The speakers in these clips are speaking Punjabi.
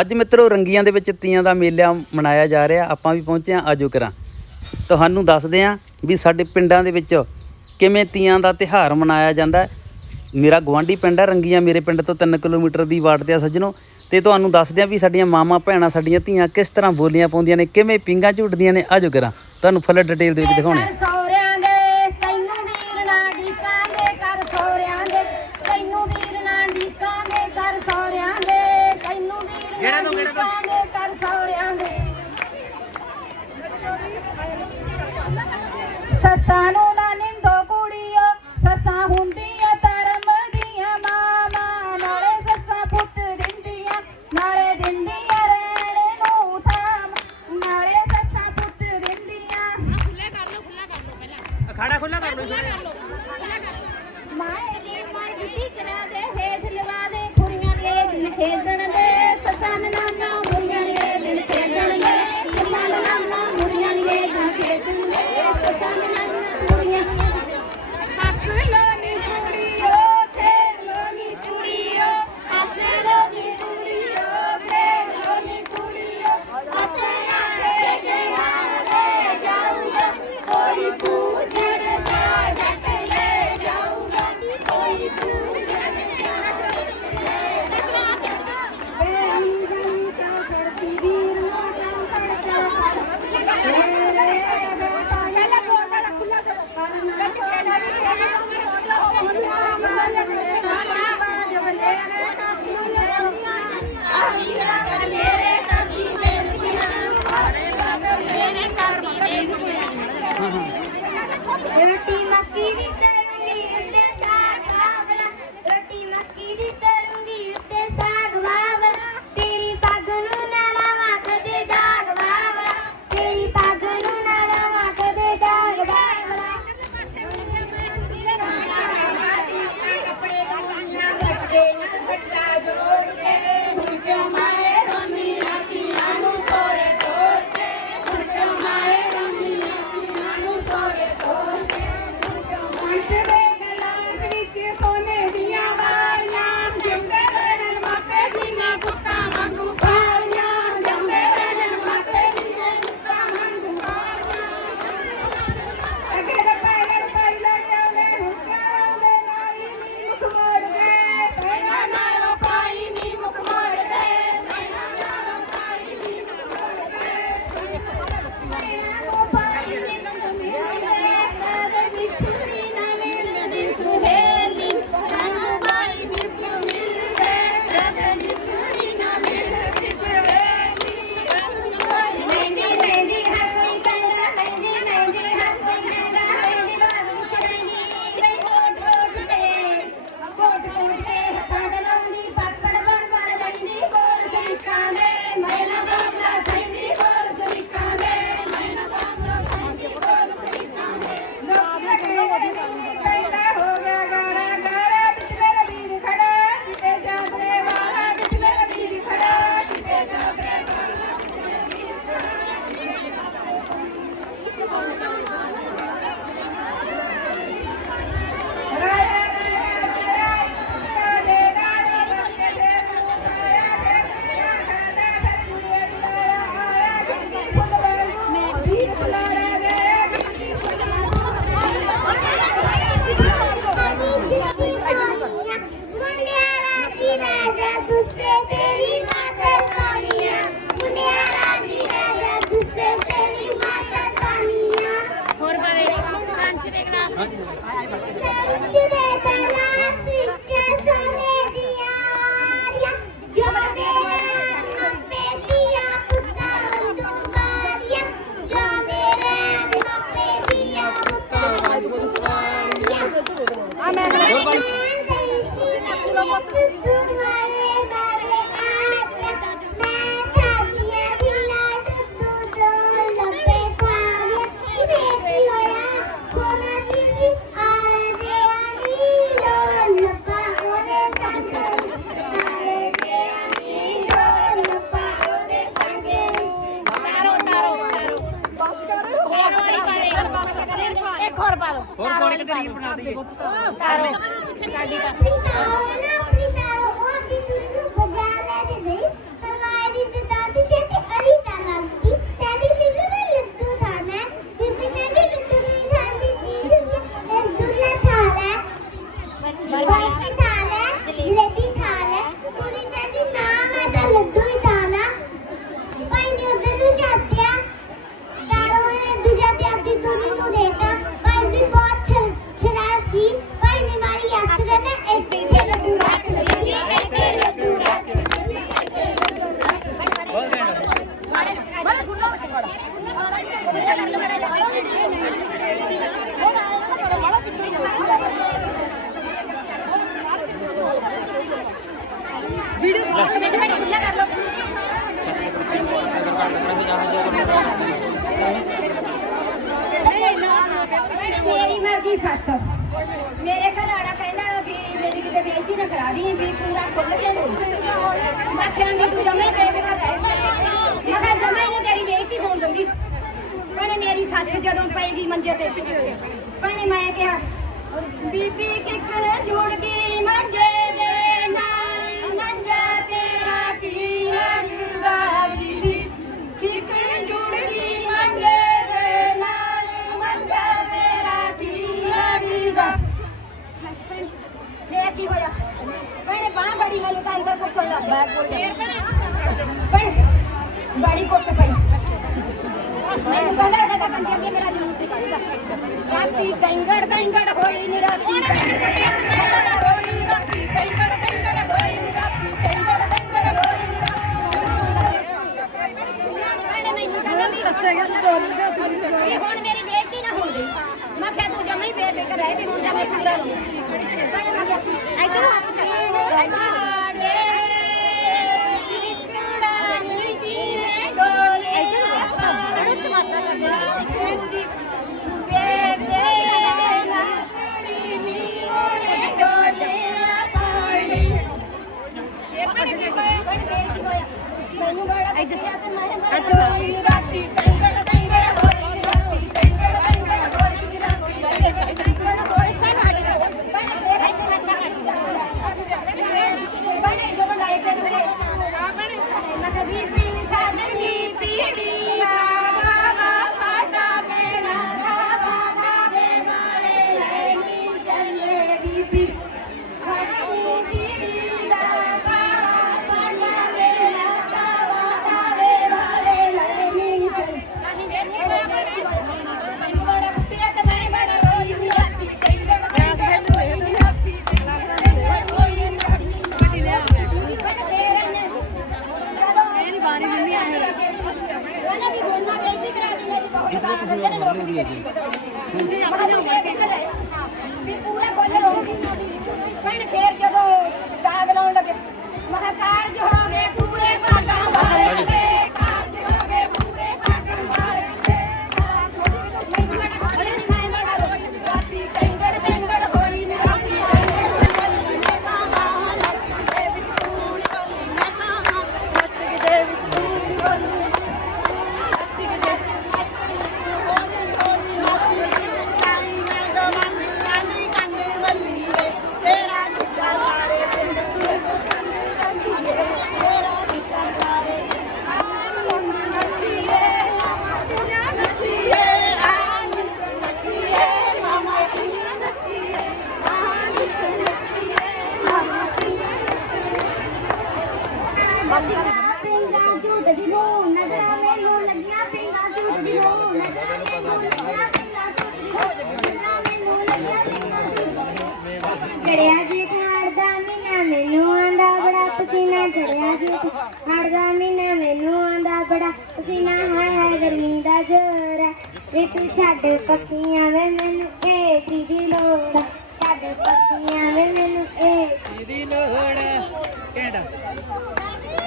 ਅੱਜ ਮਿੱਤਰੋ ਰੰਗੀਆਂ ਦੇ ਵਿੱਚ ਤੀਆਂ ਦਾ ਮੇਲਾ ਮਨਾਇਆ ਜਾ ਰਿਹਾ, ਆਪਾਂ ਵੀ ਪਹੁੰਚੇ ਆ ਆਜੋ ਕਰਾਂ। ਤੁਹਾਨੂੰ ਦੱਸਦੇ ਆ ਵੀ ਸਾਡੇ ਪਿੰਡਾਂ ਦੇ ਵਿੱਚ ਕਿਵੇਂ ਤੀਆਂ ਦਾ ਤਿਹਾਰ ਮਨਾਇਆ ਜਾਂਦਾ ਮੇਰਾ ਗਵਾਂਢੀ ਪਿੰਡ ਹੈ ਰੰਗੀਆਂ ਮੇਰੇ ਪਿੰਡ ਤੋਂ 3 ਕਿਲੋਮੀਟਰ ਦੀ ਵਾਟ ਤੇ ਆ ਸੱਜਣੋ। ਤੇ ਤੁਹਾਨੂੰ ਦੱਸਦੇ ਆ ਵੀ ਸਾਡੀਆਂ ਮਾਮਾ ਭੈਣਾਂ, ਸਾਡੀਆਂ ਧੀਆਂ ਕਿਸ ਤਰ੍ਹਾਂ ਬੋਲੀਆਂ ਪਾਉਂਦੀਆਂ ਨੇ, ਕਿਵੇਂ ਪਿੰਗਾ ਝੂਟਦੀਆਂ ਨੇ, ਆਜੋ ਕਰਾਂ। ਤੁਹਾਨੂੰ ਫੁੱਲ ਡਿਟੇਲ ਦੇ ਵਿੱਚ ਦਿਖਾਉਣੇ ਸੋਹਰਿਆਂ ਦੇ ਤੈਨੂੰ ਵੀਰ ਨਾ ਡੀਕਾਂਗੇ ਕਰ ਸੋਹਰਿਆਂ ਦੇ। ਤੈਨੂੰ ਵੀਰ ਨਾ ਡੀਕਾਂਗੇ ਕਰ ਸੋਹਰਿਆਂ ਦੇ। ਤੈਨੂੰ ਵੀਰ ਨਾ ਡੀਕਾਂਗੇ ਕਰ ਸੋਹਰਿਆਂ ਦੇ। ਸੱਤਾਂ ਨੂੰ ਨਾ ਨਿੰਦੋ ਕੁੜੀਓ ਸੱਸਾਂ ਹੁੰਦੀ ਇੱਕ ਹੋਰ ਪਾ ਲਓ। ਹੋਰ ਪੌੜੀ ਕਿਤੇ ਰੀਲ ਬਣਾ ਦਈਏ ਸਾਡੀ ਆਪਣੀ ਮੇਰੀ ਸੱਸ। ਮੇਰੇ ਘਰ ਵਾਲਾ ਕਹਿੰਦਾ ਵੀ ਮੇਰੀ ਕਿਤੇ ਬੇਇੱਜ਼ਤੀ ਨਾ ਕਰਾ ਦੀ ਵੀ ਪੂਰਾ ਖੁੱਲ ਕੇ ਰੋ ਮੈਂ ਕਹਿੰਦੀ ਤੂੰ ਜਮੇ ਤੇ ਮੇਰਾ ਰਹਿ ਮੈਂ ਕਿਹਾ ਜਮੇ ਨੇ ਤੇਰੀ ਬੇਇੱਜ਼ਤੀ ਹੋਣ ਦਿੰਦੀ। ਭੈਣੇ, ਮੇਰੀ ਸੱਸ ਜਦੋਂ ਪਏਗੀ ਮੰਜੇ ਤੇ ਭੈਣੇ, ਮੈਂ ਕਿਹਾ, ਬੀਬੀ ਕਿੱਕਣ ਜੁੜ ਗਈ ਮੰਜੇ ਅੰਦਰ ਕੁੱਟਣ ਲੱਗ ਬਾਹਰ ਬੋਲ ਭੈਣੇ ਬੜੀ ਕੁੱਟ ਪਈ ਮੈਨੂੰ ਕਹਿੰਦਾ ਇਹਦਾ ਤਾਂ ਕੰਜਰ ਦੀ ਮੇਰਾ ਜਲੂਸ ਹੀ ਕੱਢਦਾ ਰਾਤੀ ਗੈਂਗੜ ਗੈਂਗੜ ਹੋਈ ਨੀ ਰਾਤੀ ਗੈਂਗੜ ਹੋਈ ਨੀ ਰਾਤੀ ਗੈਂਗੜ ਗੈਂਗੜ ਹੋਈ ਨੀ ਰਾਤੀ ਗੈਂਗੜ ਗੈਂਗੜ ਹੋਈ ਨੀ ਰਾਤੀ ਮੈਨੂੰ ਕਹਿੰਦਾ ਵੀ ਦੱਸੇਗਾ ਤੂੰ ਬੋਲ ਗਿਆ ਵੀ ਹੁਣ ਮੇਰੀ ਬੇਇੱਜ਼ਤੀ ਨਾ ਹੋਣ ਦੇ ਮੈਂ ਕਿਹਾ ਤੂੰ ਜਮੀ ਬੇਫਿਕਰ ਰਹਿ ਵੀ ਹੁਣ ਤਾਂ ਮੈਂ ਪੂਰਾ ਰਹੂੰ ਭੈਣੇ ਮੈਂ ਕਿਹਾ ਇੱਧਰ ਮੈਨੂੰ ਬੜਾ ਇੱਧਰ ਤੇ ਮੈਂ ਹੋਈ ਨੀ ਰਾਤੀ ਤੁਸੀਂ ਚੜਿਆ ਜੀ ਹੜਦਾ ਮਹੀਨਾ ਮੈਨੂੰ ਆਂਦਾ ਬੜਾ ਪਸੀਨਾ ਚੜਿਆ ਜੀ ਹੜਦਾ ਮਹੀਨਾ ਮੈਨੂੰ ਆਂਦਾ ਬੜਾ ਪਸੀਨਾ ਹਾਏ ਹਾਏ ਗਰਮੀ ਦਾ ਜ਼ੋਰ ਵੇ ਤੂੰ ਛੱਡ ਪੱਕੀਆਂ ਵੇ ਮੈਨੂੰ ਏਸੀ ਦੀ ਲੋੜ ਹੈ ਛੱਡ ਪੱਕੀਆਂ ਵੇ ਮੈਨੂੰ ਏਸੀ ਦੀ ਲੋੜ ਕਿਹੜਾ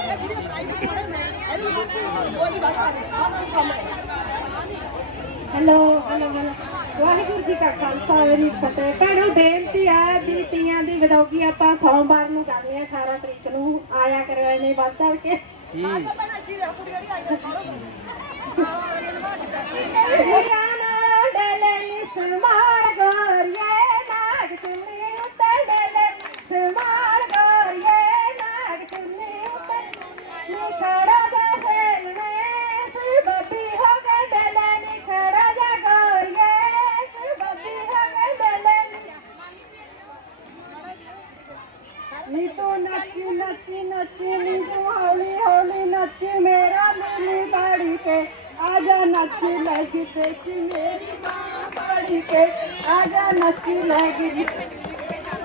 hello hello hello. Waheguru ji ਕਾ ਖਾਲਸਾ ਵਾਹਿਗੁਰੂ ਜੀ ਕੀ ਫਤਿਹ। ਭੈਣੋ ਬੇਨਤੀ ਹੈ ਵੀ ਤੀਆਂ ਦੀ ਵਿਦਾਊਗੀ ਆਪਾਂ ਸੋਮਵਾਰ ਨੂੰ ਕਰਨੀ ਹੈ 18 ਤਰੀਕ ਨੂੰ ਆਇਆ ਕਰਿਓ ਇਹਨੇ ਵੱਧ ਚੜ ਕੇ। ਕੁੜੀਆਂ ਨਾਲ ਕੇ। ਆ ਜਾ ਨੱਚੀ ਲੈ ਕਿਤੇ ਕਿ ਮੇਰੀ ਮਾਂ ਪੜੀ ਕੇ। ਆ ਜਾ ਨੱਚੀ ਲੈ ਕੇ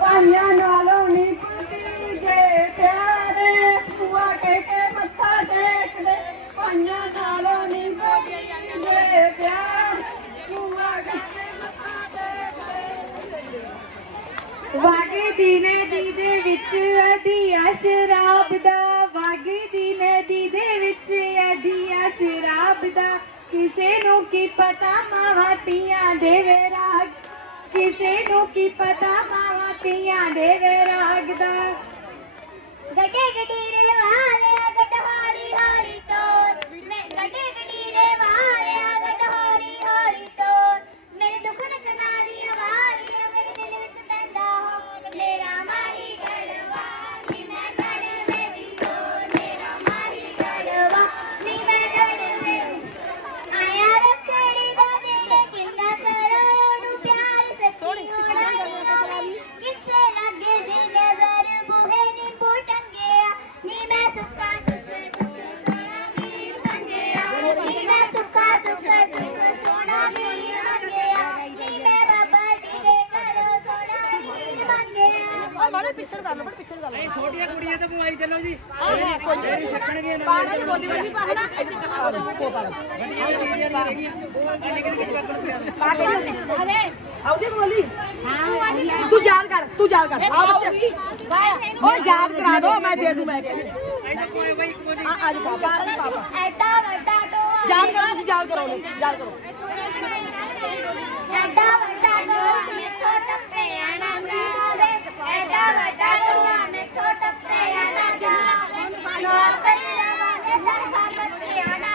ਪਾਈਆਂ ਨਾਲੋਂ ਨਹੀਂ ਕੁੱਤੀ ਦੇ ਪਿਆਰੇ। ਭੂਆ ਕੇ ਕੇ ਮੱਥਾ ਟੇਕ ਲੈ ਪਾਈਆਂ ਨਾਲੋਂ ਨਹੀਂ ਕੁੱਤੀ ਦੇ ਪਿਆਰ। ਭੂਆ ਕੇ ਕੇ ਮੱਥਾ ਟੇਕ ਲੈ ਵਾਗੇ ਜੀਨੇ ਦੀਜੇ ਵਿੱਚ ਅਧੀਆ ਸ਼ਰਾਬ ਦਾ ਸ਼ਰਾਬ ਕਿਸੇ ਨੂੰ ਕੀ ਪਤਾ ਮਾਹਤੀਆਂ ਦੇ ਵਿਰਾਗ ਕਿਸੇ ਨੂੰ ਕੀ ਪਤਾ ਮਾਹਤੀਆਂ ਦੇ ਵਿਰਾਗ ਦਾ। ਗੱਡੇ ਗੱਡੀਰੇ ਹੈ ਕੋਈ ਨਹੀਂ ਸਿੱਖਣਗੇ ਨਾ ਪਾਰਾ ਬੋਲੀ ਬੋਲੀ ਪਾ ਨਾ ਇੱਧਰ ਆਉਦੀ ਬੋਲੀ ਤੂੰ ਯਾਦ ਕਰ, ਤੂੰ ਯਾਦ ਕਰ। ਆ ਬੱਚੇ। ਓ ਯਾਦ ਕਰਾ ਦੋ, ਮੈਂ ਦੇ ਦੂੰ, ਮੈਂ ਕਹਿੰਦੀ ਆ ਅੱਜ ਪਾ ਪਾਰਾ ਪਾਪਾ। ਐਡਾ ਵੱਡਾ ਟੋਆ ਯਾਦ ਕਰੋ, ਤੁਸੀਂ ਯਾਦ ਕਰੋ ਯਾਦ ਕਰੋ। ਐਡਾ ਵੱਡਾ ਟੋਆ ਮੈਥੋਂ ਟੱਪਿਆ ਨਾ ਜਾਵੇ ਐਡਾ ਵੱਡਾ ਟੋਆ ਮੈਥੋਂ ਟੱਪਿਆ ਨਾ ਜਾਵੇ ਨੌਕਰੀ ਲਵਾਂਗੇ ਚਰਖਾ ਕੱਤਿਆ ਨਾ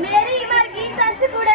ਮੇਰੀ ਵਰਗੀ ਸੱਸ ਕੁੜੇ ਮੈਂ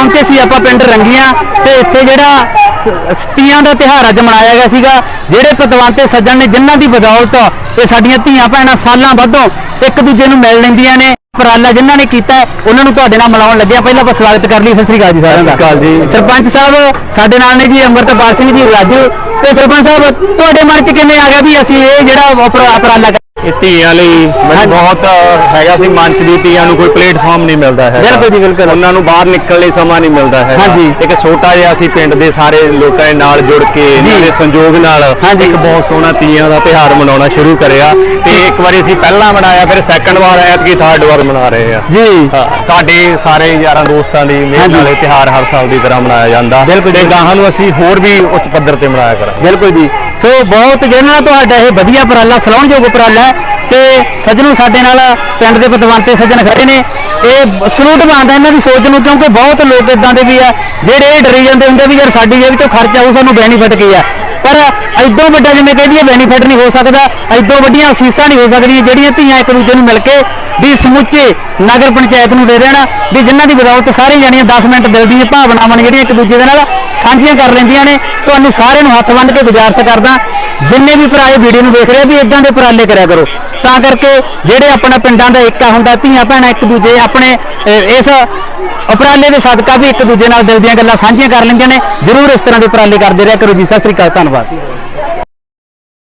ਪਹੁੰਚੇ ਸੀ ਆਪਾਂ ਪਿੰਡ ਰੰਗੀਆਂ ਤੇ ਇੱਥੇ ਜਿਹੜਾ ਸ- ਤੀਆਂ ਦਾ ਤਿਹਾਰ ਅੱਜ ਮਨਾਇਆ ਗਿਆ ਸੀਗਾ ਜਿਹੜੇ ਪਤਵੰਤੇ ਸੱਜਣ ਨੇ ਜਿਨ੍ਹਾਂ ਦੀ ਬਦੌਲਤ ਇਹ ਸਾਡੀਆਂ ਧੀਆਂ ਭੈਣਾਂ ਸਾਲਾਂ ਬਾਅਦੋਂ ਇੱਕ ਦੂਜੇ ਨੂੰ ਮਿਲ ਲੈਂਦੀਆਂ ਨੇ ਉਪਰਾਲਾ ਜਿਨ੍ਹਾਂ ਨੇ ਕੀਤਾ ਉਹਨਾਂ ਨੂੰ ਤੁਹਾਡੇ ਨਾਲ ਮਿਲਾਉਣ ਲੱਗਿਆ ਪਹਿਲਾਂ ਆਪਾਂ ਸਵਾਗਤ ਕਰ ਲਈ ਸਤਿ ਸ੍ਰੀ ਅਕਾਲ ਜੀ ਸਾਰਿਆਂ ਦਾ ਸਤਿ ਸ੍ਰੀ ਅਕਾਲ ਜੀ। ਸਰਪੰਚ ਸਾਹਿਬ ਸਾਡੇ ਨਾਲ ਨੇ ਜੀ ਅੰਮ੍ਰਿਤਪਾਲ ਸਿੰਘ ਜੀ ਰਾਜੂ ਤੇ ਸਰਪੰਚ ਸਾਹਿਬ ਤੁਹਾਡੇ ਮਨ 'ਚ ਕਿਵੇਂ ਆ ਗਿਆ ਵੀ ਅਸੀਂ ਇਹ ਜਿਹੜਾ ਕਰ- ਇਹ ਧੀਆਂ ਲਈ ਮੈਨੂੰ ਬਹੁਤ ਹੈਗਾ ਸੀ ਮੰਚ ਦੀ ਧੀਆਂ ਨੂੰ ਕੋਈ ਪਲੇਟਫਾਰਮ ਨਹੀਂ ਮਿਲਦਾ ਹੈ ਬਿਲਕੁਲ ਜੀ, ਬਿਲਕੁਲ। ਉਹਨਾਂ ਨੂੰ ਬਾਹਰ ਨਿਕਲਣ ਲਈ ਸਮਾਂ ਨਹੀਂ ਮਿਲਦਾ ਹੈ ਹਾਂਜੀ। ਇੱਕ ਛੋਟਾ ਜਿਹਾ ਅਸੀਂ ਪਿੰਡ ਦੇ ਸਾਰੇ ਲੋਕਾਂ ਦੇ ਨਾਲ ਜੁੜ ਕੇ ਇਹਨਾਂ ਦੇ ਸੰਯੋਗ ਨਾਲ। ਇੱਕ ਬਹੁਤ ਸੋਹਣਾ ਤੀਆਂ ਦਾ ਤਿਹਾਰ ਮਨਾਉਣਾ ਸ਼ੁਰੂ ਕਰਿਆ ਤੇ ਇੱਕ ਵਾਰੀ ਅਸੀਂ ਪਹਿਲਾਂ ਮਨਾਇਆ ਫਿਰ ਸੈਕੰਡ ਵਾਰ ਐਤਕੀ ਥਰਡ ਵਾਰ ਮਨਾ ਰਹੇ ਆ ਜੀ ਤੁਹਾਡੇ ਸਾਰੇ ਯਾਰਾਂ ਦੋਸਤਾਂ ਦੀ ਮਿਹਰ ਹਾਂਜੀ। ਨਾਲ ਇਹ ਤਿਹਾਰ ਹਰ ਸਾਲ ਦੀ ਤਰ੍ਹਾਂ ਮਨਾਇਆ ਜਾਂਦਾ ਬਿਲਕੁਲ ਤੇ। ਗਾਹਾਂ ਨੂੰ ਅਸੀਂ ਹੋਰ ਵੀ ਉੱਚ ਪੱਧਰ ਤੇ ਮਨਾਇਆ ਕਰਾਂਗੇ ਬਿਲਕੁਲ ਜੀ ਸੋ ਬਹੁਤ ਜਿਹਨਾਂ ਤੁਹਾਡਾ ਇਹ ਵਧੀਆ ਉਪਰਾਲਾ, ਸਲਾਹੁਣਯੋਗ ਉਪਰਾਲਾ ਹੈ ਤੇ ਸੱਜਣੋ ਸਾਡੇ ਨਾਲ ਪਿੰਡ ਦੇ ਪਤਵੰਤੇ ਸੱਜਣ ਖੜੇ ਨੇ। ਇਹ ਸਲੂਟ ਬਣਦਾ ਇਹਨਾਂ ਦੀ ਸੋਚ ਨੂੰ ਕਿਉਂਕਿ ਬਹੁਤ ਲੋਕ ਇਦਾਂ ਦੇ ਵੀ ਆ, ਜਿਹੜੇ ਇਹ ਡਰੀ ਜਾਂਦੇ ਹੁੰਦੇ ਵੀ ਯਾਰ ਸਾਡੀ ਜੇਬ ਤੋਂ ਖਰਚਾ ਆਊ, ਸਾਨੂੰ ਬੈਨੀਫਿਟ ਕੀ ਆ। ਪਰ ਐਦੋਂ ਵੱਡਾ ਜਿਵੇਂ ਕਹਿੰਦੀ ਬੈਨੀਫਿਟ ਨਹੀਂ ਹੋ ਸਕਦਾ ਐਦੋਂ ਵੱਡੀਆਂ ਅਸੀਸਾਂ ਨਹੀਂ ਹੋ ਸਕਦੀਆਂ, ਜਿਹੜੀਆਂ ਧੀਆਂ ਇੱਕ ਦੂਜੇ ਨੂੰ ਮਿਲ ਕੇ ਵੀ ਸਮੁੱਚੇ ਨਗਰ ਪੰਚਾਇਤ ਨੂੰ ਦੇ ਦੇਣ, ਵੀ ਜਿਨ੍ਹਾਂ ਦੀ ਬਦੌਲਤ ਸਾਰੇ ਜਾਣੀਆਂ 10 ਮਿੰਟ ਦਿਲ ਦੀਆਂ ਭਾਵਨਾਵਾਂ ਨੇ ਜਿਹੜੀਆਂ ਇੱਕ ਦੂਜੇ ਦੇ ਨਾਲ ਸਾਂਝੀਆਂ ਕਰ ਲੈਂਦੀਆਂ ਨੇ, ਤੁਹਾਨੂੰ ਸਾਰਿਆਂ ਨੂੰ ਹੱਥ ਵੰਡ ਕੇ ਗੁਜ਼ਾਰਿਸ਼ ਕਰਦਾ, ਜਿੰਨੇ ਵੀ ਭਰਾ ਇਹ ਵੀਡੀਓ ਨੂੰ ਦੇਖ ਰਹੇ ਵੀ ਇਦਾਂ ਦੇ ਉਪਰਾਲੇ ਕਰਿਆ ਕਰੋ। ਤਾਂ ਕਰਕੇ ਜਿਹੜੇ ਆਪਣਾ ਪਿੰਡਾਂ ਦਾ ਏਕਾ ਹੁੰਦਾ, ਧੀਆਂ ਭੈਣਾਂ ਇੱਕ ਦੂਜੇ ਆਪਣੇ ਇਸ ਉਪਰਾਲੇ ਦੇ ਸਦਕਾ ਵੀ ਇੱਕ ਦੂਜੇ ਨਾਲ ਦਿਲ ਦੀਆਂ ਗੱਲਾਂ ਸਾਂਝੀਆਂ ਕਰ ਲੈਂਦੀਆਂ ਨੇ, ਜਰੂਰ ਇਸ ਤਰ੍ਹਾਂ ਦੇ ਉਪਰਾਲੇ ਕਰਦੇ ਰਿਹਾ ਕਰੋ ਜੀ। ਸਤਿ ਸ੍ਰੀ ਅਕਾਲ, ਧੰਨਵਾਦ।